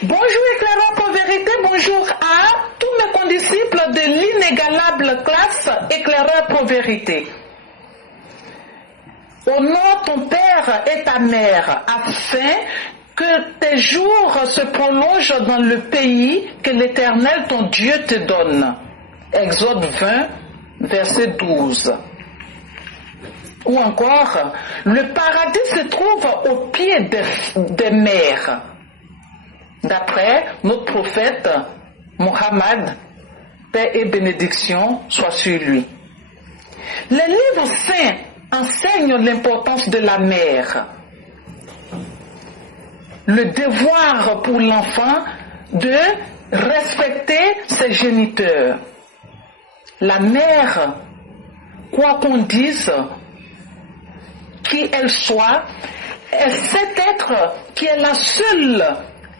Bonjour éclaireur pour vérité, bonjour à tous mes condisciples de l'inégalable classe éclaireur pour vérité. Honore ton père et ta mère afin que tes jours se prolongent dans le pays que l'Éternel ton Dieu te donne. Exode 20, verset 12. Ou encore, le paradis se trouve au pied des mers. D'après notre prophète Mohammed, paix et bénédiction soient sur lui. Les livres saints enseignent l'importance de la mère, le devoir pour l'enfant de respecter ses géniteurs. La mère, quoi qu'on dise, qui elle soit, est cet être qui est la seule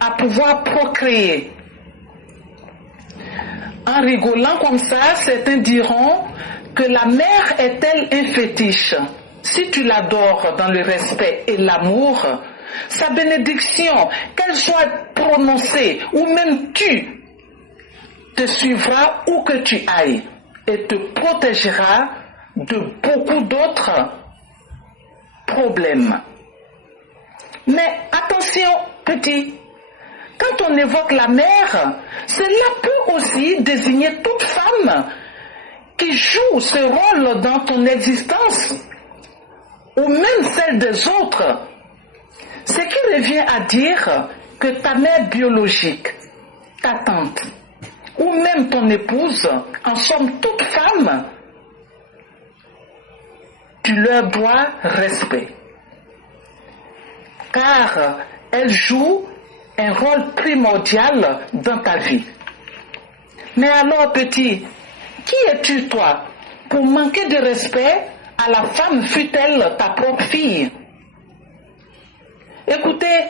à pouvoir procréer. En rigolant comme ça, certains diront que la mère est-elle un fétiche. Si tu l'adores dans le respect et l'amour, sa bénédiction, qu'elle soit prononcée ou même tu, te suivra où que tu ailles et te protégera de beaucoup d'autres problèmes. Mais attention, petit, quand on évoque la mère, cela peut aussi désigner toute femme qui joue ce rôle dans ton existence, ou même celle des autres. Ce qui revient à dire que ta mère biologique, ta tante, ou même ton épouse, en somme toute femme, tu leur dois respect. Car elle joue un rôle primordial dans ta vie. Mais alors, petit, qui es-tu toi pour manquer de respect à la femme, fût-elle ta propre fille? Écoutez,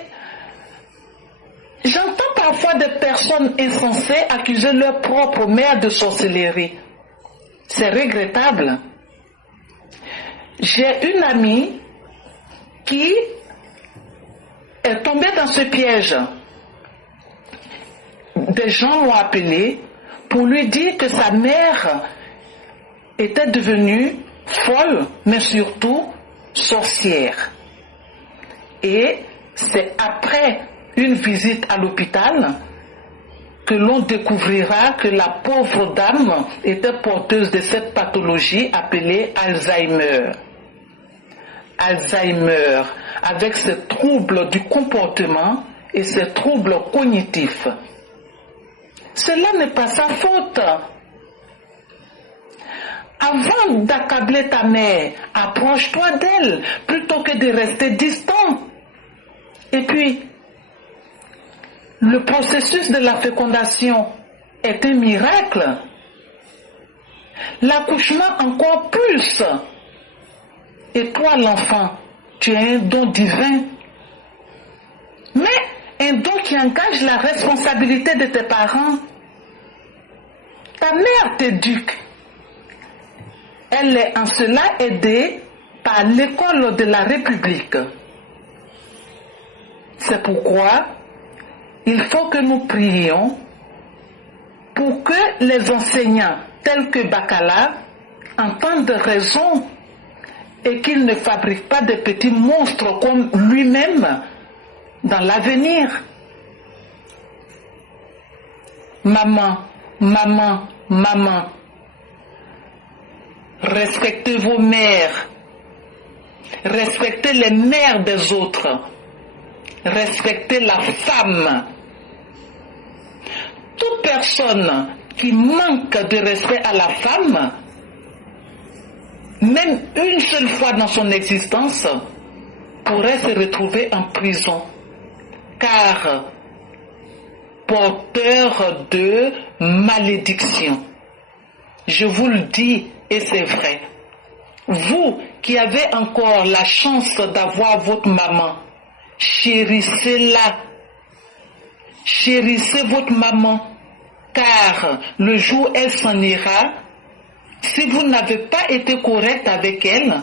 j'entends parfois des personnes insensées accuser leur propre mère de sorcellerie. C'est regrettable. J'ai une amie qui est tombée dans ce piège. Des gens l'ont appelée pour lui dire que sa mère était devenue folle, mais surtout sorcière. Et c'est après une visite à l'hôpital que l'on découvrira que la pauvre dame était porteuse de cette pathologie appelée Alzheimer. Alzheimer, avec ses troubles du comportement et ses troubles cognitifs. Cela n'est pas sa faute. Avant d'accabler ta mère, approche-toi d'elle plutôt que de rester distant. Et puis, le processus de la fécondation est un miracle. L'accouchement encore plus. Et toi, l'enfant, tu as un don divin. Mais un don qui engage la responsabilité de tes parents. Ta mère t'éduque. Elle est en cela aidée par l'école de la République. C'est pourquoi il faut que nous prions pour que les enseignants tels que Bacala entendent raison et qu'ils ne fabriquent pas de petits monstres comme lui-même dans l'avenir. Maman, maman, maman, respectez vos mères, respectez les mères des autres, respectez la femme. Toute personne qui manque de respect à la femme, même une seule fois dans son existence, pourrait se retrouver en prison, car porteur de malédiction. Je vous le dis, et c'est vrai. Vous qui avez encore la chance d'avoir votre maman, chérissez-la. Chérissez votre maman, car le jour où elle s'en ira, si vous n'avez pas été correct avec elle,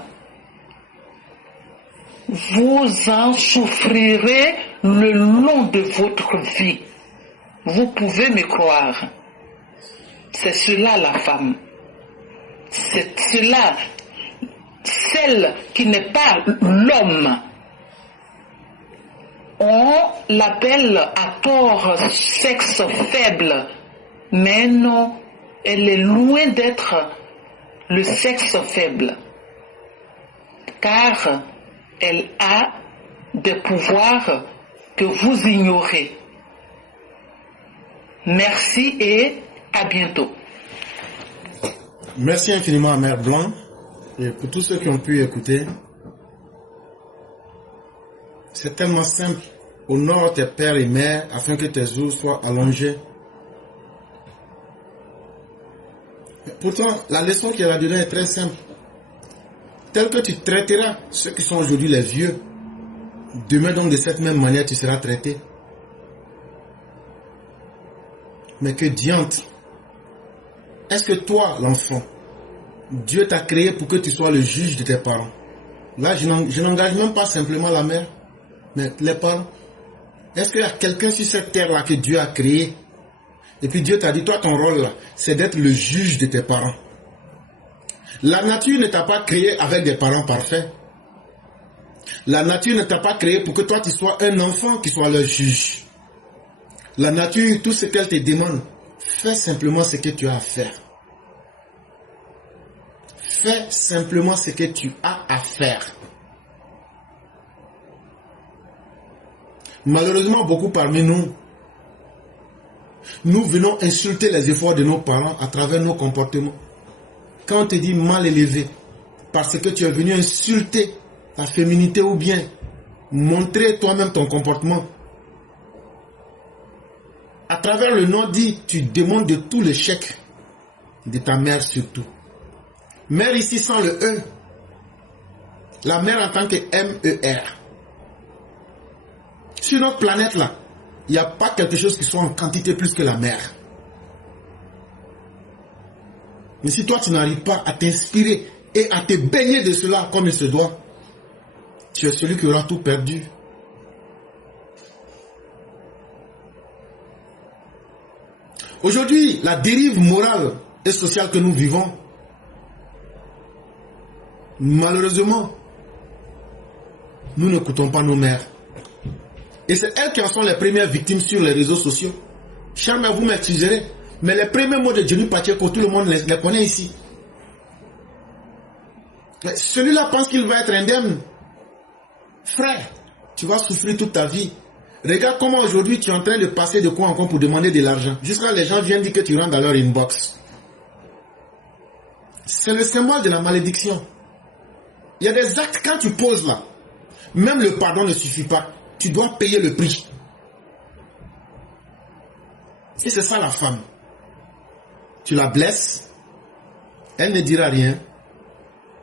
vous en souffrirez le long de votre vie. Vous pouvez me croire. C'est cela la femme. C'est cela, celle qui n'est pas l'homme. On l'appelle à tort sexe faible, mais non, elle est loin d'être le sexe faible, car elle a des pouvoirs que vous ignorez. Merci et à bientôt. Merci infiniment à Mère Blanc et pour tous ceux qui ont pu écouter. C'est tellement simple. Honore tes pères et mères afin que tes os soient allongés. Pourtant, la leçon qu'il y a là-dedans est très simple. Tel que tu traiteras ceux qui sont aujourd'hui les vieux, demain donc de cette même manière tu seras traité. Mais que diante! Est-ce que toi, l'enfant, Dieu t'a créé pour que tu sois le juge de tes parents? Là, je n'engage même pas simplement la mère, mais les parents. Est-ce qu'il y a quelqu'un sur cette terre-là que Dieu a créé? Et puis Dieu t'a dit, toi, ton rôle là, c'est d'être le juge de tes parents. La nature ne t'a pas créé avec des parents parfaits. La nature ne t'a pas créé pour que toi, tu sois un enfant qui soit le juge. La nature, tout ce qu'elle te demande, fais simplement ce que tu as à faire. Fais simplement ce que tu as à faire. Malheureusement, beaucoup parmi nous venons insulter les efforts de nos parents à travers nos comportements. Quand on te dit mal élevé, parce que tu es venu insulter la féminité ou bien montrer toi-même ton comportement. À travers le nom dit, tu demandes de tout le chèque de ta mère surtout. Mère ici sans le E. La mère en tant que M-E-R. Sur notre planète là, il n'y a pas quelque chose qui soit en quantité plus que la mère. Mais si toi tu n'arrives pas à t'inspirer et à te baigner de cela comme il se doit, tu es celui qui aura tout perdu. Aujourd'hui, la dérive morale et sociale que nous vivons, malheureusement, nous n'écoutons pas nos mères. Et c'est elles qui en sont les premières victimes sur les réseaux sociaux. Chers mères, vous m'excuserez, mais les premiers mots de Johnny Pacheco, tout le monde les connaît ici. Celui-là pense qu'il va être indemne. Frère, tu vas souffrir toute ta vie. Regarde comment aujourd'hui tu es en train de passer de quoi en quoi pour demander de l'argent. Jusqu'à les gens viennent dire que tu rentres dans leur inbox. C'est le symbole de la malédiction. Il y a des actes quand tu poses là. Même le pardon ne suffit pas. Tu dois payer le prix. Et c'est ça la femme. Tu la blesses. Elle ne dira rien.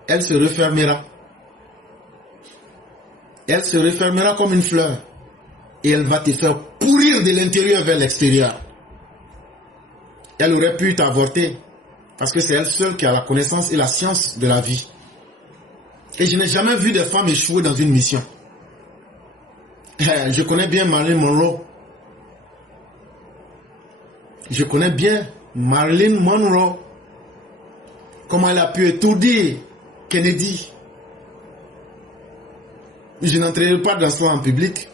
Elle se refermera. Elle se refermera comme une fleur. Et elle va te faire pourrir de l'intérieur vers l'extérieur. Elle aurait pu t'avorter. Parce que c'est elle seule qui a la connaissance et la science de la vie. Et je n'ai jamais vu des femmes échouer dans une mission. Je connais bien Marilyn Monroe. Je connais bien Marilyn Monroe. Comment elle a pu étourdir Kennedy. Je n'entrerai pas dans cela en public.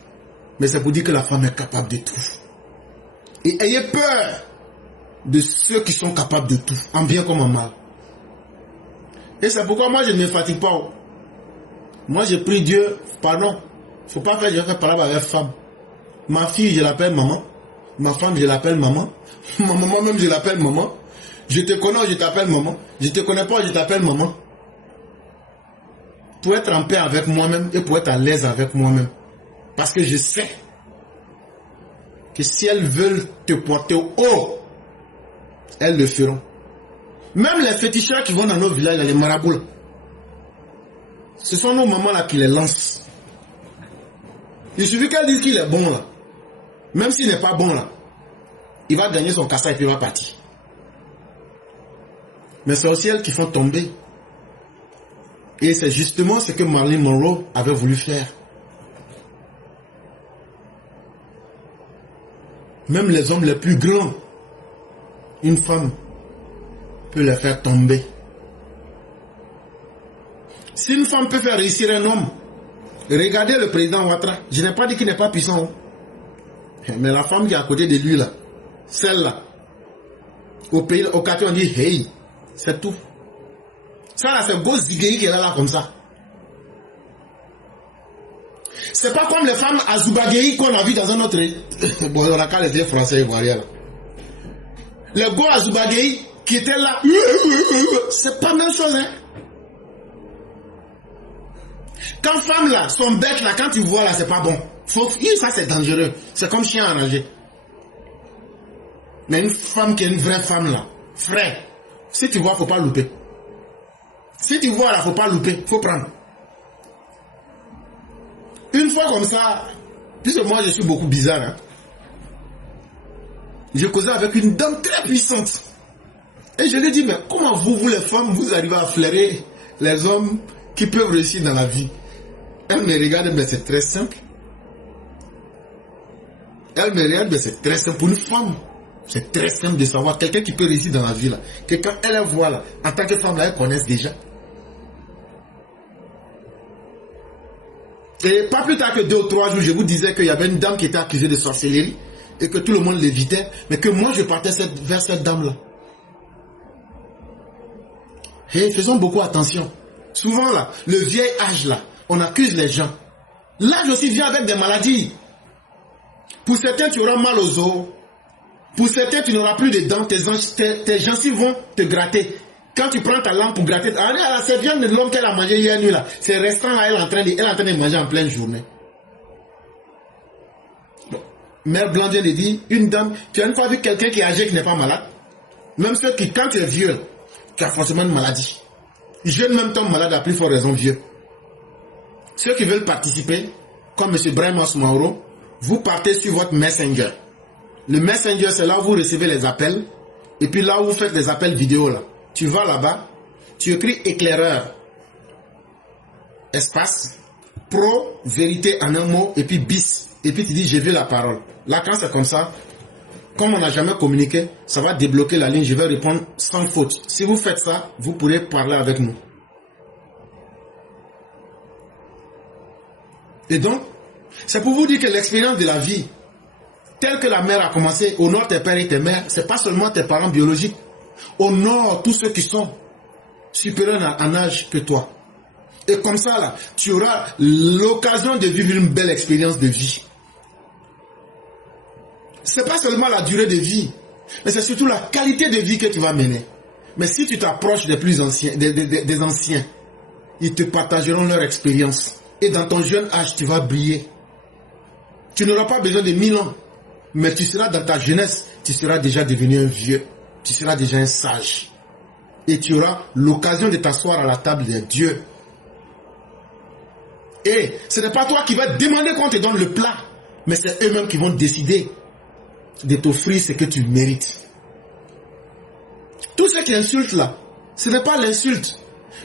Mais c'est pour dire que la femme est capable de tout. Et ayez peur de ceux qui sont capables de tout, en bien comme en mal. Et c'est pourquoi moi je ne me fatigue pas. Moi je prie Dieu, pardon. Il ne faut pas faire, je fais parler avec femme. Ma fille, je l'appelle maman. Ma femme, je l'appelle maman. Ma maman même, je l'appelle maman. Je te connais, je t'appelle maman. Je te connais pas, je t'appelle maman. Pour être en paix avec moi-même et pour être à l'aise avec moi-même. Parce que je sais que si elles veulent te porter au haut, elles le feront. Même les féticheurs qui vont dans nos villages, les marabouts, là, ce sont nos mamans là qui les lancent. Il suffit qu'elles disent qu'il est bon là. Même s'il n'est pas bon là, il va gagner son cassa et puis il va partir. Mais c'est aussi elles qui font tomber. Et c'est justement ce que Marilyn Monroe avait voulu faire. Même les hommes les plus grands, une femme peut les faire tomber. Si une femme peut faire réussir un homme, regardez le président Ouattara. Je n'ai pas dit qu'il n'est pas puissant. Mais la femme qui est à côté de lui là, celle-là, au pays, au quartier on dit hey, c'est tout. Ça là c'est Gozigei qui est là comme ça. C'est pas comme les femmes Azoubagei qu'on a vu dans un autre. Bon, on a qu'à les dire français ivoiriens. Les go Azoubagei qui étaient là, c'est pas la même chose, hein. Quand femme là, son bec là, quand tu vois là, c'est pas bon. Ça c'est dangereux. C'est comme chien enragé. Mais une femme qui est une vraie femme là, frère, si tu vois, faut pas louper. Si tu vois là, faut pas louper, faut prendre. Une fois comme ça, puisque moi je suis beaucoup bizarre, hein, j'ai causé avec une dame très puissante. Et je lui ai dit, mais comment vous les femmes, vous arrivez à flairer les hommes qui peuvent réussir dans la vie? Elle me regarde, mais c'est très simple. Elle me regarde, mais c'est très simple. Pour une femme, c'est très simple de savoir quelqu'un qui peut réussir dans la vie là. Que quand elle voit là, en tant que femme là, elle connaisse déjà. Et pas plus tard que 2 ou 3 jours, je vous disais qu'il y avait une dame qui était accusée de sorcellerie et que tout le monde l'évitait, mais que moi je partais vers cette dame là. Et faisons beaucoup attention. Souvent là, le vieil âge là, on accuse les gens. L'âge aussi vient avec des maladies. Pour certains, tu auras mal aux os. Pour certains, tu n'auras plus de dents. Tes gencives vont te gratter. Quand tu prends ta lampe pour gratter, c'est bien de l'homme qu'elle a mangé hier nuit là. C'est restant là, elle est en train de manger en pleine journée. Bon. Mère Blandier lui dit, une dame, tu as une fois vu quelqu'un qui est âgé qui n'est pas malade? Même ceux qui, quand tu es vieux, tu as forcément une maladie. Jeune même tombe malade à plus forte raison vieux. Ceux qui veulent participer, comme M. Brahim Mauro, vous partez sur votre Messenger. Le Messenger, c'est là où vous recevez les appels. Et puis là où vous faites les appels vidéo là. Tu vas là-bas, tu écris éclaireur, espace, pro, vérité en un mot, et puis bis. Et puis tu dis, j'ai vu la parole. Là, quand c'est comme ça, comme on n'a jamais communiqué, ça va débloquer la ligne, je vais répondre sans faute. Si vous faites ça, vous pourrez parler avec nous. Et donc, c'est pour vous dire que l'expérience de la vie, telle que la mère a commencé, honore tes pères et tes mères, c'est pas seulement tes parents biologiques. Honore tous ceux qui sont supérieurs en âge que toi. Et comme ça, là, tu auras l'occasion de vivre une belle expérience de vie. Ce n'est pas seulement la durée de vie, mais c'est surtout la qualité de vie que tu vas mener. Mais si tu t'approches des plus anciens, des anciens, ils te partageront leur expérience. Et dans ton jeune âge, tu vas briller. Tu n'auras pas besoin de 1000 ans, mais tu seras dans ta jeunesse, tu seras déjà devenu un vieux. Tu seras déjà un sage. Et tu auras l'occasion de t'asseoir à la table des dieux. Et ce n'est pas toi qui vas demander qu'on te donne le plat, mais c'est eux-mêmes qui vont décider de t'offrir ce que tu mérites. Tout ce qui insulte là, ce n'est pas l'insulte,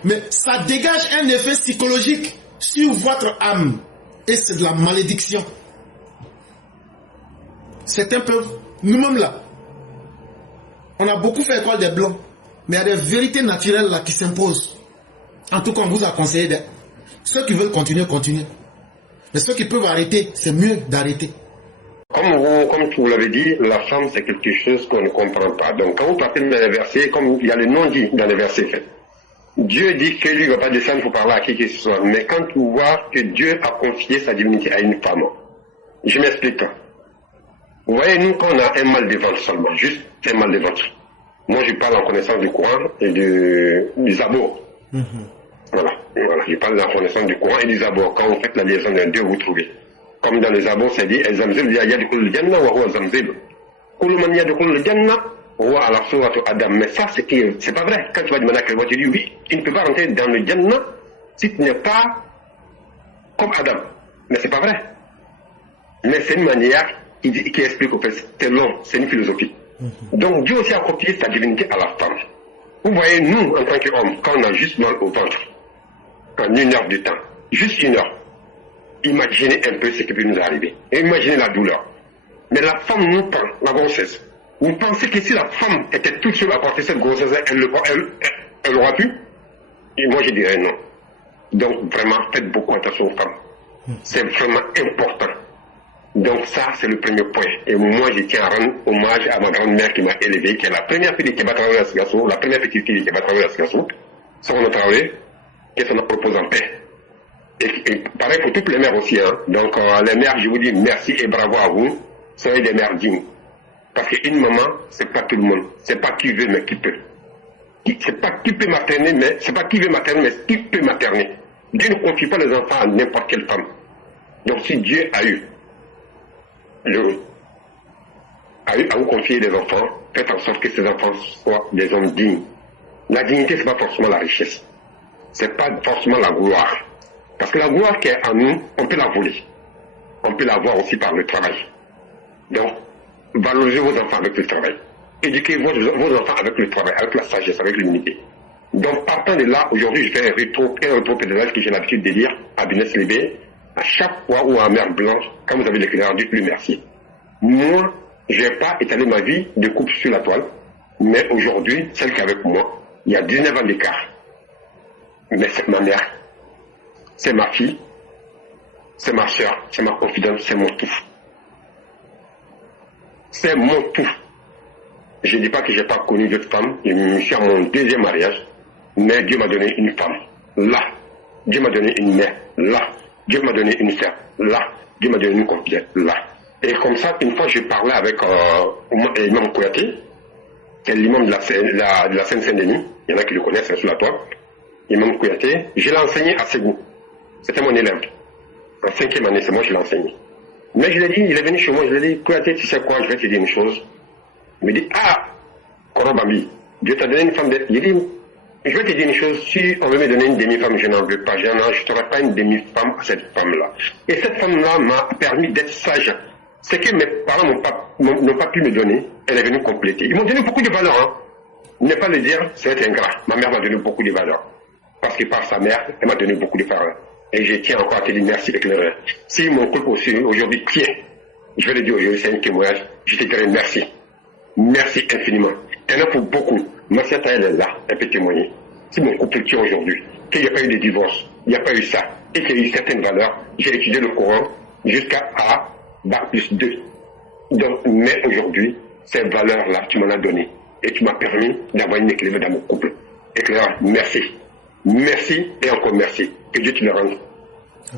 mais ça dégage un effet psychologique sur votre âme. Et c'est de la malédiction. Certains peuvent, nous-mêmes là, on a beaucoup fait école des blancs, mais il y a des vérités naturelles là qui s'imposent. En tout cas, on vous a conseillé ceux qui veulent continuer, continuez. Mais ceux qui peuvent arrêter, c'est mieux d'arrêter. Comme vous l'avez dit, la femme c'est quelque chose qu'on ne comprend pas. Donc quand vous partez dans les versets, comme il y a le nom dit dans les versets faits, Dieu dit que lui ne va pas descendre pour parler à qui que ce soit. Mais quand tu vois que Dieu a confié sa divinité à une femme, je m'explique. Vous voyez, nous, quand on a un mal de ventre seulement, juste un mal de ventre. Moi, je parle en connaissance du Coran et du Zabur. Voilà, je parle en connaissance du Coran et du Zabur. Quand vous faites la liaison d'un Dieu, vous trouvez. Comme dans les Zabur, c'est dit, mais ça, c'est pas vrai. Quand tu vas demander à quelqu'un, tu dis oui, tu ne peux pas rentrer dans le Jannah si tu n'es pas comme Adam. Mais c'est pas vrai. Mais c'est une manière qui explique au fait, c'est long, c'est une philosophie. Donc Dieu aussi a copié sa divinité à la femme. Vous voyez, nous, en tant qu'hommes, quand on a juste mal au ventre, en 1 heure de temps, juste 1 heure, imaginez un peu ce qui peut nous arriver. Et imaginez la douleur. Mais la femme nous prend la grossesse. Vous pensez que si la femme était toute seule à porter cette grossesse, elle aura pu? Et moi, je dirais non. Donc, vraiment, faites beaucoup attention aux femmes. C'est vraiment important. Donc, ça, c'est le premier point. Et moi, je tiens à rendre hommage à ma grand-mère qui m'a élevé, qui est la première fille de Kéba Traoré à Sigasso, la première petite fille de Kéba Traoré à Sigasso. Ça, on a travaillé, qu'est-ce qu'on a proposé en paix. Et pareil pour toutes les mères aussi. Hein. Donc, les mères, je vous dis merci et bravo à vous. Soyez des mères dignes. Parce qu'une maman, c'est pas tout le monde. C'est pas qui veut, mais qui peut. C'est pas qui peut materner, mais c'est pas qui veut materner, mais qui peut materner. Dieu ne confie pas les enfants à n'importe quelle femme. Donc si Dieu a eu à vous confier des enfants, faites en sorte que ces enfants soient des hommes dignes. La dignité, c'est pas forcément la richesse. C'est pas forcément la gloire. Parce que la gloire qui est en nous, on peut la voler. On peut l'avoir aussi par le travail. Donc, valorisez vos enfants avec le travail. Éduquez vos enfants avec le travail, avec la sagesse, avec l'humilité. Donc, partant de là, aujourd'hui, je fais un rétro-pédalage que j'ai l'habitude de dire à Binès Libé. À chaque fois où à mer blanche, quand vous avez l'éclairage, dites-lui merci. Moi, je n'ai pas étalé ma vie de couple sur la toile, mais aujourd'hui, celle qui est avec moi, il y a 19 ans d'écart. Mais c'est ma mère, c'est ma fille, c'est ma soeur, c'est ma confidente, c'est mon tout. C'est mon tout. Je ne dis pas que je n'ai pas connu d'autres femmes, je suis à mon deuxième mariage, mais Dieu m'a donné une femme, là. Dieu m'a donné une mère, là. Dieu m'a donné une sœur, là. Dieu m'a donné une confidente, là. Et comme ça, une fois, je parlais avec l'imam Kouyaté, qui est l'imam de la Seine-Saint-Denis, il y en a qui le connaissent, c'est sur la toile. Imam Kouyaté, je l'ai enseigné à Ségou. C'était mon élève. En 5e année, c'est moi qui l'ai enseigné. Mais je l'ai dit, il est venu chez moi, je lui ai dit, Kouyaté, tu sais quoi, je vais te dire une chose. Il me dit, ah, Korobambi, Dieu t'a donné une femme de... Il dit, je vais te dire une chose, si on veut me donner une demi-femme, je n'en veux pas, je n'aurai pas une demi-femme à cette femme-là. Et cette femme-là m'a permis d'être sage. Ce que mes parents n'ont pas pu me donner, elle est venue compléter. Ils m'ont donné beaucoup de valeurs. Hein. Ne pas le dire, c'est ingrat. Ma mère m'a donné beaucoup de valeurs. Parce que par sa mère, elle m'a donné beaucoup de valeurs. Et je tiens encore à te dire merci éclaireur. Si mon couple aussi aujourd'hui tient, je vais le dire aujourd'hui, c'est un témoignage, je te dirai merci. Merci infiniment. Il y en a pour beaucoup. Merci à ta elle est là, elle peut témoigner. Si mon couple tient aujourd'hui, qu'il n'y a pas eu de divorce, il n'y a pas eu ça, et qu'il y a eu certaines valeurs, j'ai étudié le Coran jusqu'à A, Bac plus 2. Donc, mais aujourd'hui, ces valeurs-là, tu m'en as donné. Et tu m'as permis d'avoir une éclaireur dans mon couple. Éclaireur, merci. Merci et encore merci. Que Dieu te le rende.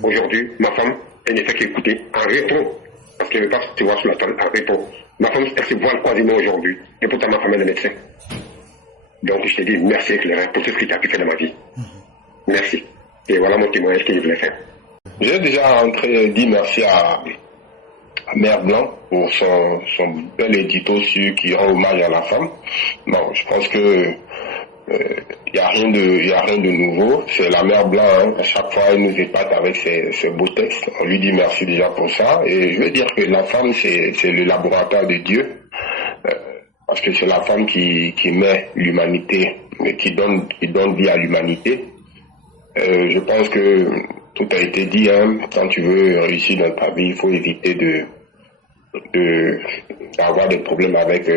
Aujourd'hui, ma femme, elle ne fait qu'écouter en rétro. Parce qu'elle ne veut pas se voir sur la table en rétro. Ma femme, elle se voit quasiment aujourd'hui. Et pourtant, ma femme, elle est médecin. Donc, je te dis merci, éclaireur, pour tout ce que tu as pu faire dans ma vie. Merci. Et voilà mon témoignage que je voulais faire. J'ai déjà dit merci à Mère Blanc pour son bel édito qui rend hommage à la femme. Bon, je pense que y a rien de nouveau. C'est la Mère Blanc, hein. À chaque fois elle nous épate avec ses beaux textes. On lui dit merci déjà pour ça. Et je veux dire que la femme c'est le laboratoire de Dieu, parce que c'est la femme qui met l'humanité, qui donne vie à l'humanité. Je pense que tout a été dit, hein. Quand tu veux réussir dans ta vie, il faut éviter d'avoir des problèmes avec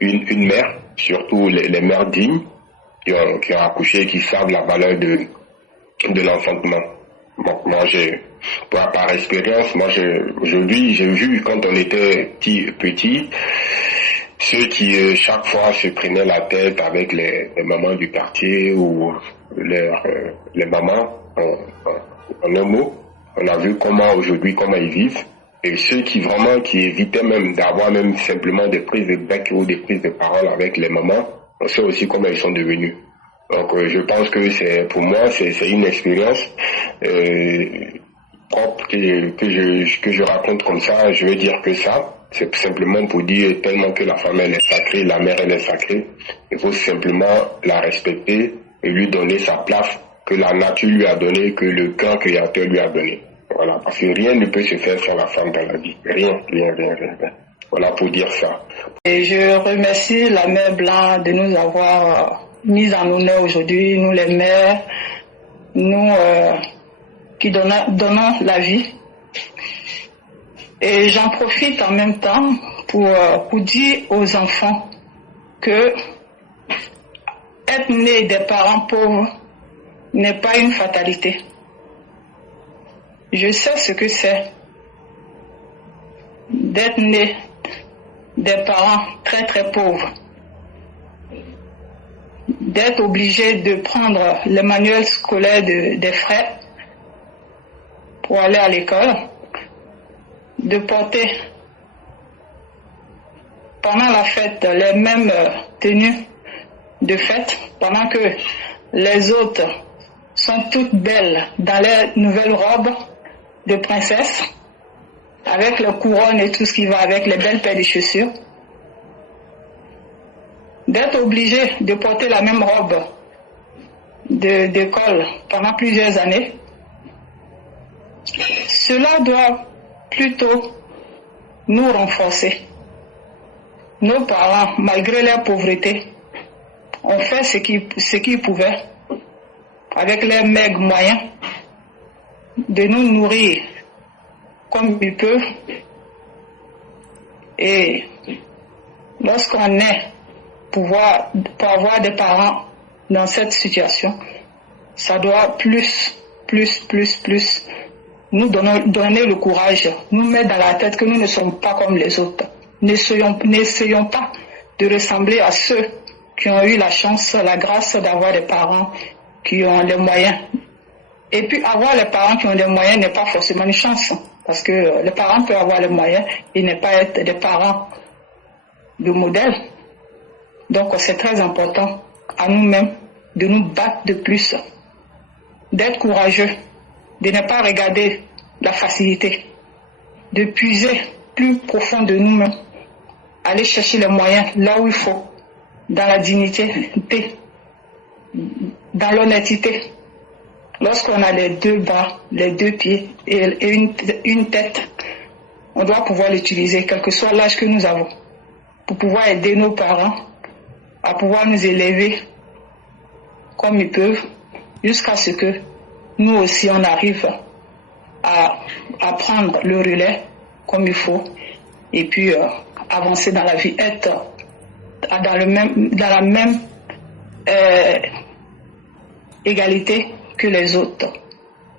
une mère, surtout les mères dignes qui ont accouché et qui savent la valeur de l'enfantement. Bon, moi par expérience, moi j'ai vu quand on était petit, ceux qui chaque fois se prenaient la tête avec les mamans du quartier ou les mamans en un mot, on a vu comment ils vivent. Et ceux qui évitaient même d'avoir même simplement des prises de bec ou des prises de parole avec les mamans, on sait aussi comment ils sont devenus. Donc je pense que pour moi c'est une expérience propre que je raconte comme ça. Je veux dire que ça, c'est simplement pour dire tellement que la femme elle est sacrée, la mère elle est sacrée, il faut simplement la respecter et lui donner sa place que la nature lui a donnée, que le grand créateur lui a donné. Voilà, parce que rien ne peut se faire sans la femme dans la vie. Rien. Voilà pour dire ça. Et je remercie la Mère Blanc de nous avoir mis en honneur aujourd'hui, nous les mères, nous qui donnons la vie. Et j'en profite en même temps pour dire aux enfants que être né des parents pauvres n'est pas une fatalité. Je sais ce que c'est d'être né des parents très très pauvres, d'être obligé de prendre le manuel scolaire des frères pour aller à l'école, de porter pendant la fête les mêmes tenues de fête, pendant que les autres sont toutes belles dans leurs nouvelles robes de princesse, avec le couronne et tout ce qui va avec, les belles paires de chaussures, d'être obligé de porter la même robe d'école pendant plusieurs années. Cela doit plutôt nous renforcer. Nos parents, malgré leur pauvreté, ont fait ce qu'ils pouvaient, avec leurs maigres moyens, de nous nourrir comme ils peuvent. Et lorsqu'on est pour avoir des parents dans cette situation, ça doit plus nous donner le courage, nous mettre dans la tête que nous ne sommes pas comme les autres. N'essayons pas de ressembler à ceux qui ont eu la chance, la grâce d'avoir des parents qui ont les moyens. Et puis avoir les parents qui ont des moyens n'est pas forcément une chance, parce que les parents peuvent avoir les moyens et ne pas être des parents de modèle. Donc c'est très important à nous-mêmes de nous battre de plus, d'être courageux, de ne pas regarder la facilité, de puiser plus profond de nous-mêmes, aller chercher les moyens là où il faut, dans la dignité, dans l'honnêteté. Lorsqu'on a les deux bras, les deux pieds et une tête, on doit pouvoir l'utiliser, quel que soit l'âge que nous avons, pour pouvoir aider nos parents à pouvoir nous élever comme ils peuvent, jusqu'à ce que nous aussi on arrive à prendre le relais comme il faut, et puis avancer dans la vie, être dans la même égalité que les autres.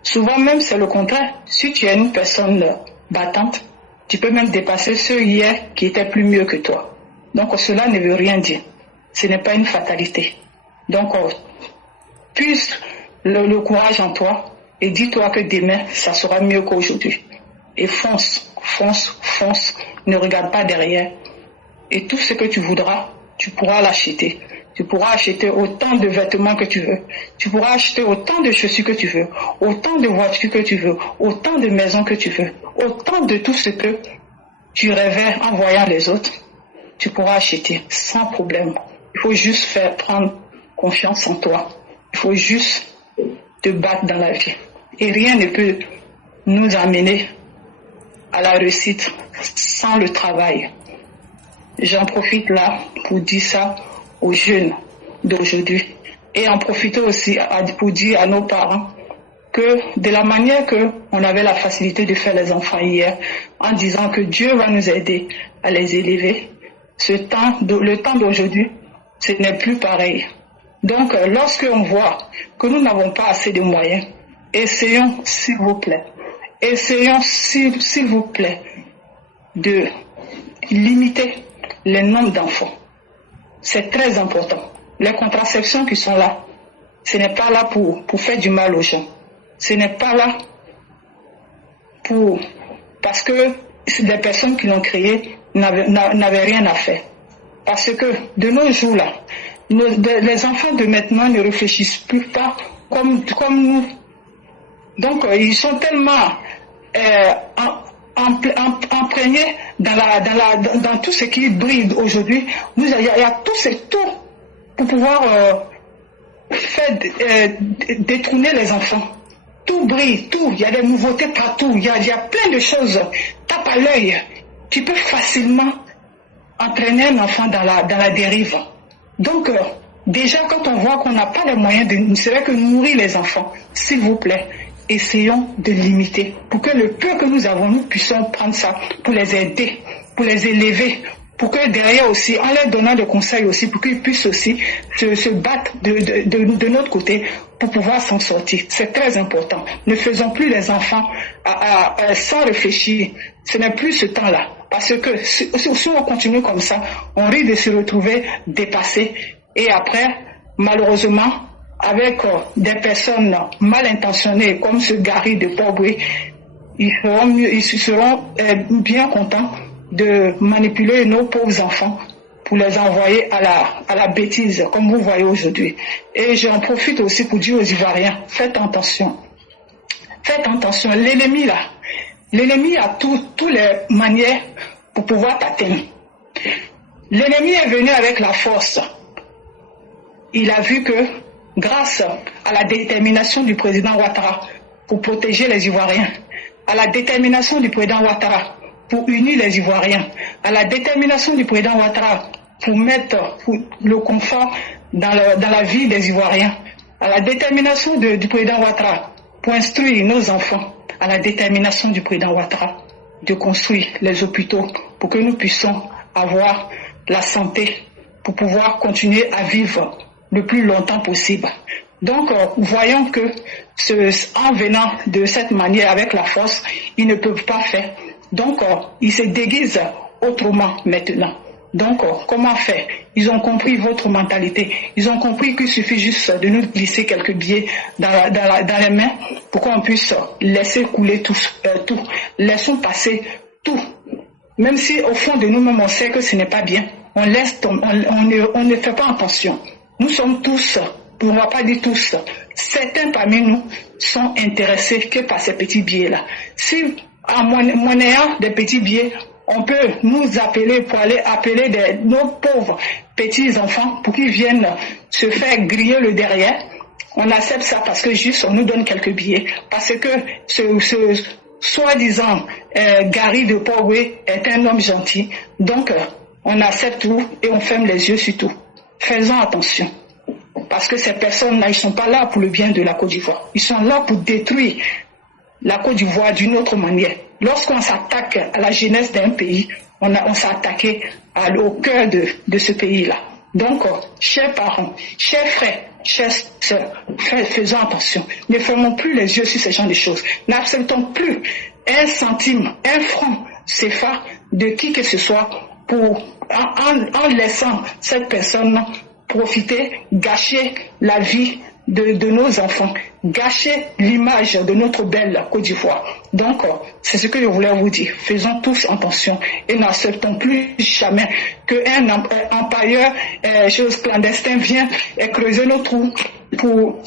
Souvent même c'est le contraire. Si tu es une personne battante, tu peux même dépasser ceux hier qui étaient plus mieux que toi. Donc cela ne veut rien dire. Ce n'est pas une fatalité. Donc puise le courage en toi et dis-toi que demain ça sera mieux qu'aujourd'hui. Et fonce. Ne regarde pas derrière. Et tout ce que tu voudras, tu pourras l'acheter. Tu pourras acheter autant de vêtements que tu veux. Tu pourras acheter autant de chaussures que tu veux. Autant de voitures que tu veux. Autant de maisons que tu veux. Autant de tout ce que tu rêvais en voyant les autres. Tu pourras acheter sans problème. Il faut juste prendre confiance en toi. Il faut juste te battre dans la vie. Et rien ne peut nous amener à la réussite sans le travail. J'en profite là pour dire ça aux jeunes d'aujourd'hui et en profiter aussi pour dire à nos parents que de la manière que on avait la facilité de faire les enfants hier, en disant que Dieu va nous aider à les élever, le temps d'aujourd'hui, ce n'est plus pareil. Donc lorsque on voit que nous n'avons pas assez de moyens, essayons s'il vous plaît de limiter le nombre d'enfants. C'est très important. Les contraceptions qui sont là, ce n'est pas là pour faire du mal aux gens. Ce n'est pas là parce que des personnes qui l'ont créé n'avaient rien à faire. Parce que de nos jours là, les enfants de maintenant ne réfléchissent plus pas comme nous. Donc ils sont tellement imprégnés dans tout ce qui brille aujourd'hui. Il y a tout pour pouvoir détourner les enfants. Tout brille, tout. Il y a des nouveautés partout. Il y a plein de choses. Tape à l'œil. Tu peux facilement entraîner un enfant dans la dérive. Donc, déjà, quand on voit qu'on n'a pas les moyens de ne serait que nourrir les enfants, s'il vous plaît, essayons de limiter pour que le peu que nous avons, nous puissions prendre ça pour les aider, pour les élever, pour que derrière aussi, en leur donnant des conseils aussi, pour qu'ils puissent aussi se battre de notre côté pour pouvoir s'en sortir. C'est très important. Ne faisons plus les enfants sans réfléchir. Ce n'est plus ce temps-là. Parce que si on continue comme ça, on risque de se retrouver dépassé. Et après, malheureusement, avec des personnes mal intentionnées comme ce Gary de Port-Bouët, ils seront bien contents de manipuler nos pauvres enfants pour les envoyer à la bêtise, comme vous voyez aujourd'hui. Et j'en profite aussi pour dire aux Ivoiriens, faites attention. Faites attention. L'ennemi a toutes les manières pour pouvoir t'atteindre. L'ennemi est venu avec la force. Il a vu que grâce à la détermination du président Ouattara pour protéger les Ivoiriens, à la détermination du président Ouattara pour unir les Ivoiriens, à la détermination du président Ouattara pour mettre le confort dans la vie des Ivoiriens, à la détermination du président Ouattara pour instruire nos enfants, à la détermination du président Ouattara de construire les hôpitaux pour que nous puissions avoir la santé pour pouvoir continuer à vivre le plus longtemps possible. Donc, voyons que en venant de cette manière avec la force, ils ne peuvent pas faire. Donc, ils se déguisent autrement maintenant. Donc, comment faire? Ils ont compris votre mentalité. Ils ont compris qu'il suffit juste de nous glisser quelques billets dans les mains pour qu'on puisse laisser couler tout. Laissons passer tout. Même si au fond de nous-mêmes on sait que ce n'est pas bien, on laisse tomber, on ne fait pas attention. Nous sommes tous, on ne va pas dire tous, certains parmi nous sont intéressés que par ces petits billets-là. Si en monnayant des petits billets, on peut nous appeler pour aller appeler nos pauvres petits-enfants pour qu'ils viennent se faire griller le derrière, on accepte ça parce que juste on nous donne quelques billets. Parce que ce soi-disant Gary de Port-Bouët est un homme gentil. Donc on accepte tout et on ferme les yeux sur tout. Faisons attention. Parce que ces personnes-là, ils ne sont pas là pour le bien de la Côte d'Ivoire. Ils sont là pour détruire la Côte d'Ivoire d'une autre manière. Lorsqu'on s'attaque à la jeunesse d'un pays, on s'est attaqué au cœur de ce pays-là. Donc, chers parents, chers frères, chers sœurs, faisons attention. Ne fermons plus les yeux sur ce genre de choses. N'acceptons plus un centime, un franc CFA de qui que ce soit en laissant cette personne profiter, gâcher la vie de nos enfants, gâcher l'image de notre belle Côte d'Ivoire. Donc, c'est ce que je voulais vous dire. Faisons tous attention et n'acceptons plus jamais qu'un empailleur, chose clandestin, vienne creuser nos trous pour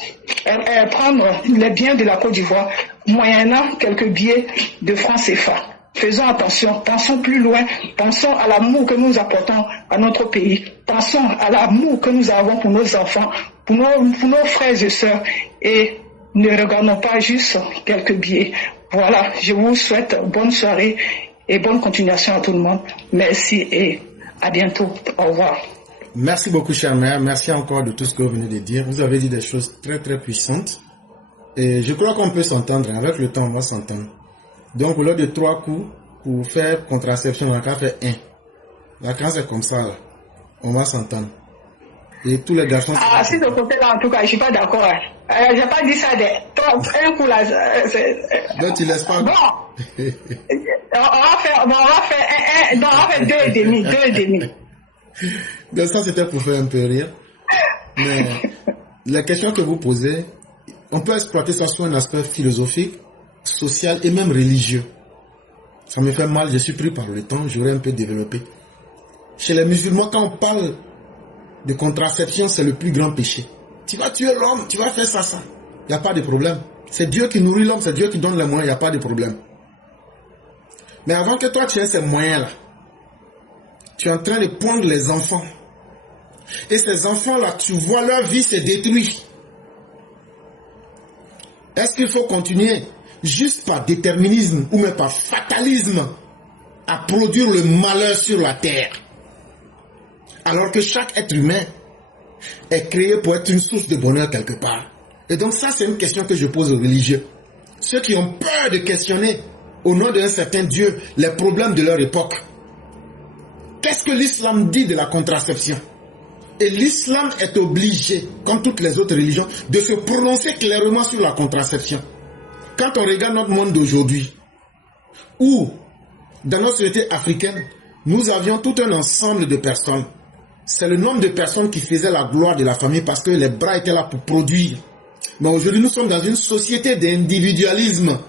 prendre les biens de la Côte d'Ivoire, moyennant quelques billets de francs CFA. Faisons attention, pensons plus loin, pensons à l'amour que nous apportons à notre pays, pensons à l'amour que nous avons pour nos enfants, pour nos frères et sœurs, et ne regardons pas juste quelques billets. Voilà, je vous souhaite bonne soirée et bonne continuation à tout le monde. Merci et à bientôt. Au revoir. Merci beaucoup, chère mère. Merci encore de tout ce que vous venez de dire. Vous avez dit des choses très très puissantes. Et je crois qu'on peut s'entendre. Avec le temps, on va s'entendre. Donc, au lieu de 3 coups, pour faire contraception, on va faire 1. Là, quand c'est comme ça, là, on va s'entendre. Et tous les garçons... Ah, si de côté-là, en tout cas, je suis pas d'accord. J'ai pas dit ça un coup là. Donc, tu laisses pas... Bon. on va faire 2,5. Donc, ça, c'était pour faire un peu rire. Mais la question que vous posez, on peut exploiter ça sur un aspect philosophique, social et même religieux. Ça me fait mal, je suis pris par le temps, j'aurais un peu développé. Chez les musulmans, quand on parle de contraception, c'est le plus grand péché. Tu vas tuer l'homme, tu vas faire ça. Il n'y a pas de problème. C'est Dieu qui nourrit l'homme, c'est Dieu qui donne les moyens, il n'y a pas de problème. Mais avant que toi tu aies ces moyens-là, tu es en train de prendre les enfants. Et ces enfants-là, tu vois leur vie se détruire. Est-ce qu'il faut continuer juste par déterminisme ou même par fatalisme à produire le malheur sur la terre? Alors que chaque être humain est créé pour être une source de bonheur quelque part. Et donc ça, c'est une question que je pose aux religieux. ceux qui ont peur de questionner au nom d'un certain Dieu les problèmes de leur époque. Qu'est-ce que l'islam dit de la contraception? Et l'islam est obligé, comme toutes les autres religions, de se prononcer clairement sur la contraception. Quand on regarde notre monde d'aujourd'hui, où dans notre société africaine, nous avions tout un ensemble de personnes. C'est le nombre de personnes qui faisaient la gloire de la famille parce que les bras étaient là pour produire. Mais aujourd'hui, nous sommes dans une société d'individualisme.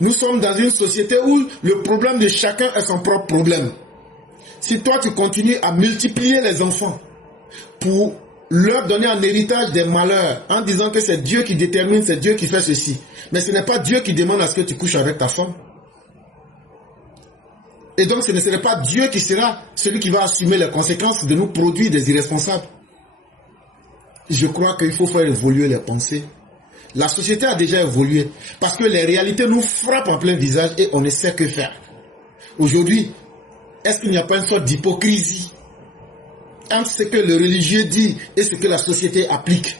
Nous sommes dans une société où le problème de chacun est son propre problème. Si toi, tu continues à multiplier les enfants pour leur donner en héritage des malheurs, en disant que c'est Dieu qui détermine, c'est Dieu qui fait ceci. Mais ce n'est pas Dieu qui demande à ce que tu couches avec ta femme. Et donc ce ne serait pas Dieu qui sera celui qui va assumer les conséquences de nous produire des irresponsables. Je crois qu'il faut faire évoluer les pensées. La société a déjà évolué parce que les réalités nous frappent en plein visage et on ne sait que faire. Aujourd'hui, est-ce qu'il n'y a pas une sorte d'hypocrisie entre ce que le religieux dit et ce que la société applique?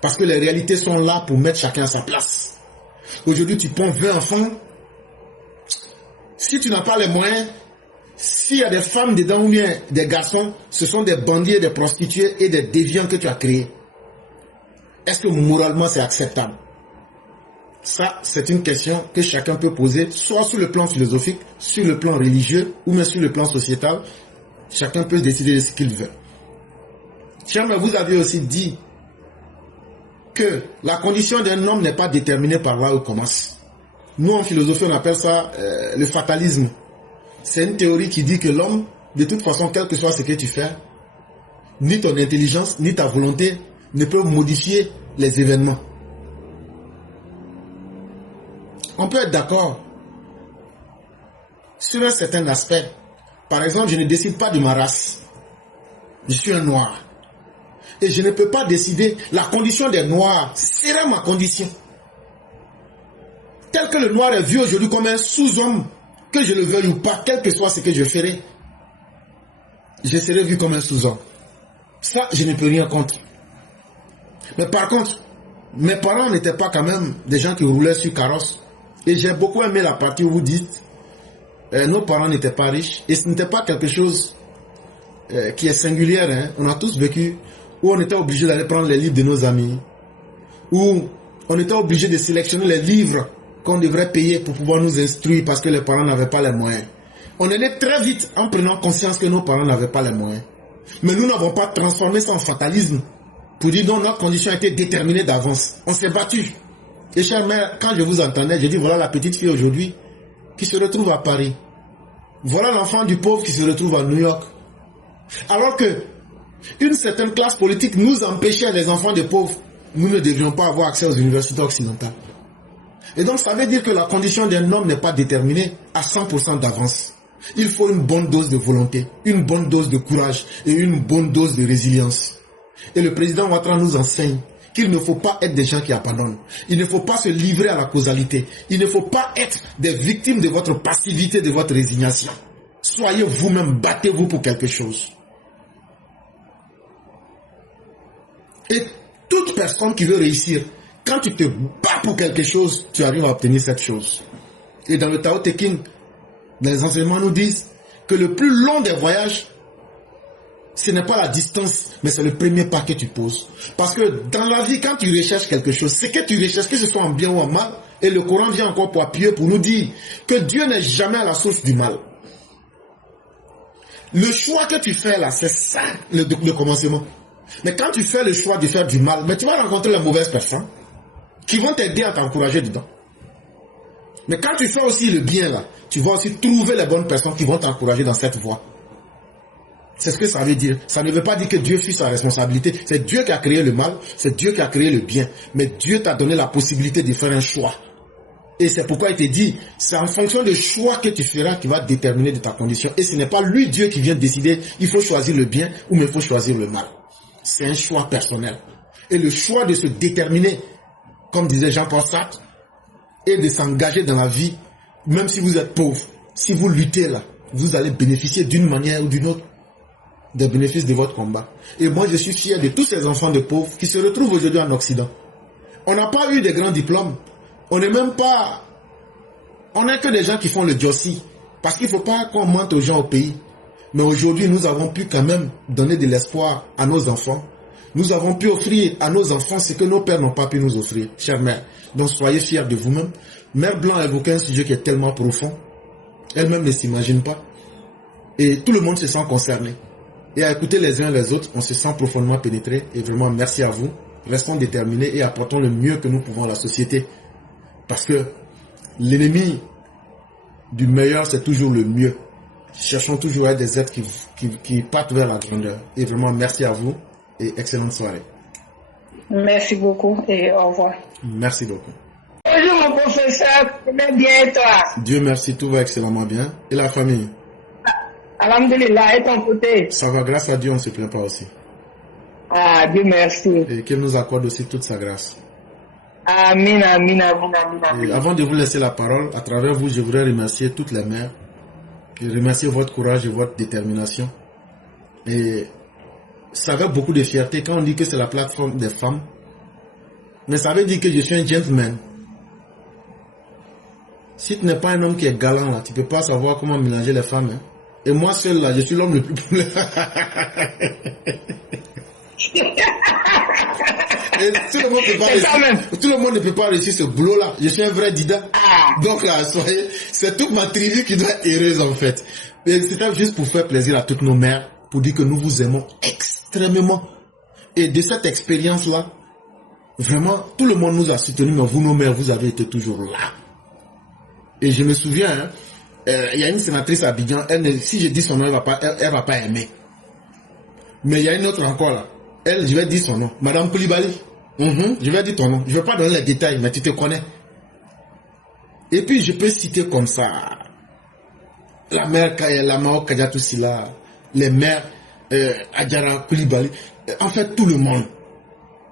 Parce que les réalités sont là pour mettre chacun à sa place. Aujourd'hui, tu prends 20 enfants. Si tu n'as pas les moyens, s'il y a des femmes dedans ou bien des garçons, ce sont des bandits, des prostituées et des déviants que tu as créés. Est-ce que moralement c'est acceptable? Ça, c'est une question que chacun peut poser, soit sur le plan philosophique, sur le plan religieux ou même sur le plan sociétal. Chacun peut décider de ce qu'il veut. Tiens, mais vous avez aussi dit que la condition d'un homme n'est pas déterminée par là où il commence. Nous, en philosophie, on appelle ça le fatalisme. C'est une théorie qui dit que l'homme, de toute façon, quel que soit ce que tu fais, ni ton intelligence, ni ta volonté ne peuvent modifier les événements. On peut être d'accord sur un certain aspect. Par exemple, je ne décide pas de ma race. Je suis un noir. Et je ne peux pas décider, la condition des noirs sera ma condition. Tel que le noir est vu aujourd'hui comme un sous-homme, que je le veuille ou pas, quel que soit ce que je ferai, je serai vu comme un sous-homme. Ça, je ne peux rien contre. Mais par contre, mes parents n'étaient pas quand même des gens qui roulaient sur carrosse. Et j'ai beaucoup aimé la partie où vous dites, nos parents n'étaient pas riches. Et ce n'était pas quelque chose qui est singulier. Hein. On a tous vécu où on était obligé d'aller prendre les livres de nos amis. Où on était obligé de sélectionner les livres qu'on devrait payer pour pouvoir nous instruire parce que les parents n'avaient pas les moyens. On allait très vite en prenant conscience que nos parents n'avaient pas les moyens. Mais nous n'avons pas transformé ça en fatalisme pour dire non, notre condition a été déterminée d'avance. On s'est battu. Et chère mère, quand je vous entendais, je dis voilà la petite fille aujourd'hui qui se retrouve à Paris. Voilà l'enfant du pauvre qui se retrouve à New York. Alors que une certaine classe politique nous empêchait, les enfants des pauvres, nous ne devrions pas avoir accès aux universités occidentales. Et donc ça veut dire que la condition d'un homme n'est pas déterminée à 100% d'avance. Il faut une bonne dose de volonté, une bonne dose de courage et une bonne dose de résilience. Et le président Ouattara nous enseigne qu'il ne faut pas être des gens qui abandonnent. Il ne faut pas se livrer à la causalité. Il ne faut pas être des victimes de votre passivité, de votre résignation. Soyez vous-même, battez-vous pour quelque chose. Et toute personne qui veut réussir, quand tu te bats pour quelque chose, tu arrives à obtenir cette chose. Et dans le Tao Te Ching, les enseignements nous disent que le plus long des voyages, ce n'est pas la distance, mais c'est le premier pas que tu poses. Parce que dans la vie, quand tu recherches quelque chose, c'est que tu recherches, que ce soit en bien ou en mal, et le Coran vient encore pour appuyer, pour nous dire que Dieu n'est jamais à la source du mal. Le choix que tu fais là, c'est ça le commencement. Mais quand tu fais le choix de faire du mal, mais tu vas rencontrer les mauvaises personnes qui vont t'aider à t'encourager dedans. Mais quand tu fais aussi le bien là, tu vas aussi trouver les bonnes personnes qui vont t'encourager dans cette voie. C'est ce que ça veut dire. Ça ne veut pas dire que Dieu fuit sa responsabilité. C'est Dieu qui a créé le mal, c'est Dieu qui a créé le bien. Mais Dieu t'a donné la possibilité de faire un choix. Et c'est pourquoi il te dit, c'est en fonction du choix que tu feras qui va déterminer de ta condition. Et ce n'est pas lui, Dieu, qui vient décider, il faut choisir le bien ou il faut choisir le mal. C'est un choix personnel. Et le choix de se déterminer, comme disait Jean-Paul Sartre, et de s'engager dans la vie, même si vous êtes pauvre, si vous luttez là, vous allez bénéficier d'une manière ou d'une autre des bénéfices de votre combat. Et moi, je suis fier de tous ces enfants de pauvres qui se retrouvent aujourd'hui en Occident. On n'a pas eu de grands diplômes. On n'est même pas... On n'est que des gens qui font le jossi. Parce qu'il ne faut pas qu'on mente aux gens au pays. Mais aujourd'hui, nous avons pu quand même donner de l'espoir à nos enfants. Nous avons pu offrir à nos enfants ce que nos pères n'ont pas pu nous offrir, chère mère. Donc soyez fiers de vous-même. Mère Blanc a évoqué un sujet qui est tellement profond. Elle-même ne s'imagine pas. Et tout le monde se sent concerné. Et à écouter les uns les autres, on se sent profondément pénétré. Et vraiment, merci à vous. Restons déterminés et apportons le mieux que nous pouvons à la société. Parce que l'ennemi du meilleur, c'est toujours le mieux. Cherchons toujours à être des êtres qui partent vers la grandeur. Et vraiment, merci à vous et excellente soirée. Merci beaucoup et au revoir. Merci beaucoup. Bonjour mon professeur, comment bien toi? Dieu merci, tout va excellemment bien. Et la famille? Alhamdulillah, et ton côté? Ça va, grâce à Dieu, on ne se plaint pas aussi. Ah, Dieu merci. Et qu'il nous accorde aussi toute sa grâce. Amen, amen, amen, amen. Et avant de vous laisser la parole, à travers vous, je voudrais remercier toutes les mères. Et remercier votre courage et votre détermination. Et ça fait beaucoup de fierté quand on dit que c'est la plateforme des femmes. Mais ça veut dire que je suis un gentleman. Si tu n'es pas un homme qui est galant, là, tu ne peux pas savoir comment mélanger les femmes. Hein. Et moi seul, là, je suis l'homme le plus... Et tout le monde ne peut pas réussir ce boulot-là. Je suis un vrai dida. Donc là, soyez, c'est toute ma tribu qui doit être heureuse en fait. Et c'était juste pour faire plaisir à toutes nos mères, pour dire que nous vous aimons extrêmement. Et de cette expérience-là, vraiment, tout le monde nous a soutenus, mais vous, nos mères, vous avez été toujours là. Et je me souviens, hein, il y a une sénatrice à Abidjan, si je dis son nom, elle va pas aimer. Mais il y a une autre encore là. Elle, je vais dire son nom. Madame Koulibaly. Je vais dire ton nom. Je ne vais pas donner les détails, mais tu te connais. Et puis, je peux citer comme ça. La mère Mao Kadiatou Sila, les mères Adjara Koulibaly. En fait, tout le monde.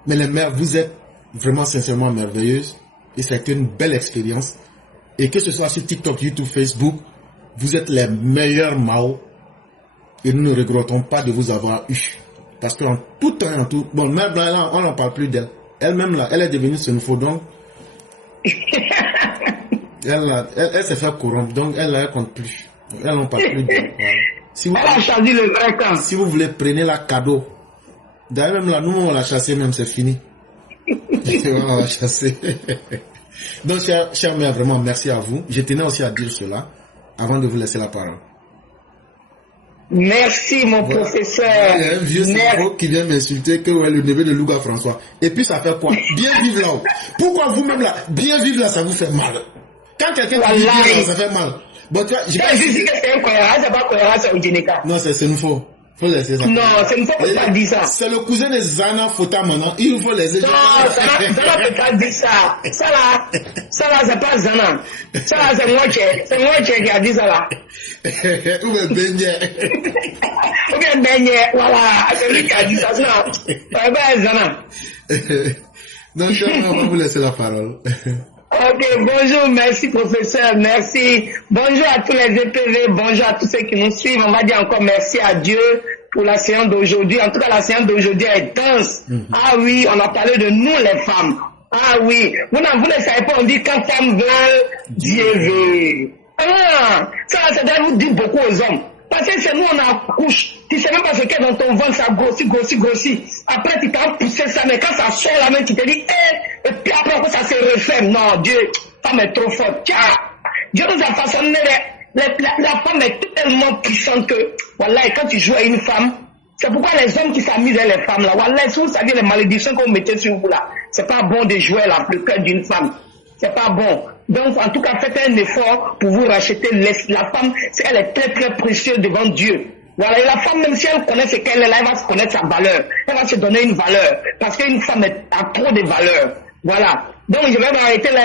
Mais les mères, vous êtes vraiment sincèrement merveilleuses. Et ça a été une belle expérience. Et que ce soit sur TikTok, YouTube, Facebook, vous êtes les meilleurs Mao. Et nous ne regrettons pas de vous avoir eu. Parce qu'en tout temps, bon, Mère Blanc, on n'en parle plus d'elle. Elle-même, là, elle est devenue Senfo, donc. elle s'est fait corrompre, donc elle ne compte plus. Elle n'en parle plus d'elle. Voilà. Elle a choisi le vrai camp. Si vous voulez, prenez la cadeau. D'ailleurs, même là, nous, on l'a chassé, même, c'est fini. On l'a chassé. Donc, chère mère, vraiment, merci à vous. Je tenais aussi à dire cela avant de vous laisser la parole. Merci mon professeur. Il y a un vieux cerveau qui vient m'insulter que ouais, le neveu de Louga François. Et puis ça fait quoi? Bien vivre là. Pourquoi vous-même là? Bien vivre là, ça vous fait mal. Quand quelqu'un dit bien là, ça fait mal. Bon, tu vois, je dis que c'est incohérent, c'est pas cohérent, c'est Oudineka. Non, c'est une faux. Faut laisser ça. Non, c'est une fois que tu as dit ça. C'est le cousin de Zana Fota maintenant. Il faut laisser. Non, Zana peut pas dire ça. Ça là, c'est pas Zana. Ça là, c'est moi qui a dit ça là. Ou bien Benye. Ou bien Benye, voilà. C'est lui qui a dit ça. C'est pas Zana. Donc, on va vous laisser la parole. Ok, bonjour, merci professeur, merci. Bonjour à tous les EPV, bonjour à tous ceux qui nous suivent. On va dire encore merci à Dieu pour la séance d'aujourd'hui. En tout cas, la séance d'aujourd'hui est dense. Ah oui, on a parlé de nous les femmes. Ah oui, vous ne savez pas, on dit quand femme veut, Dieu veut. Ah, ça doit vous dire beaucoup aux hommes. Parce que c'est nous, on accouche. Tu sais même pas ce qu'il y a dans ton ventre, ça grossit. Après, tu t'as poussé ça, mais quand ça sort la main, tu te dis, et puis après, ça se referme. Non, Dieu, femme est trop forte. Tiens, Dieu nous a façonné, la femme est tellement puissante que, voilà, et quand tu joues à une femme, c'est pourquoi les hommes qui s'amusent avec les femmes, là, voilà, si vous saviez les malédictions qu'on mettait sur vous, là, c'est pas bon de jouer le cœur d'une femme. C'est pas bon. Donc, en tout cas, faites un effort pour vous racheter. La femme, elle est très, très précieuse devant Dieu. Voilà, et la femme, même si elle connaît ce qu'elle est là, elle va se connaître sa valeur. Elle va se donner une valeur. Parce qu'une femme a trop de valeur. Voilà. Donc, je vais m'arrêter là.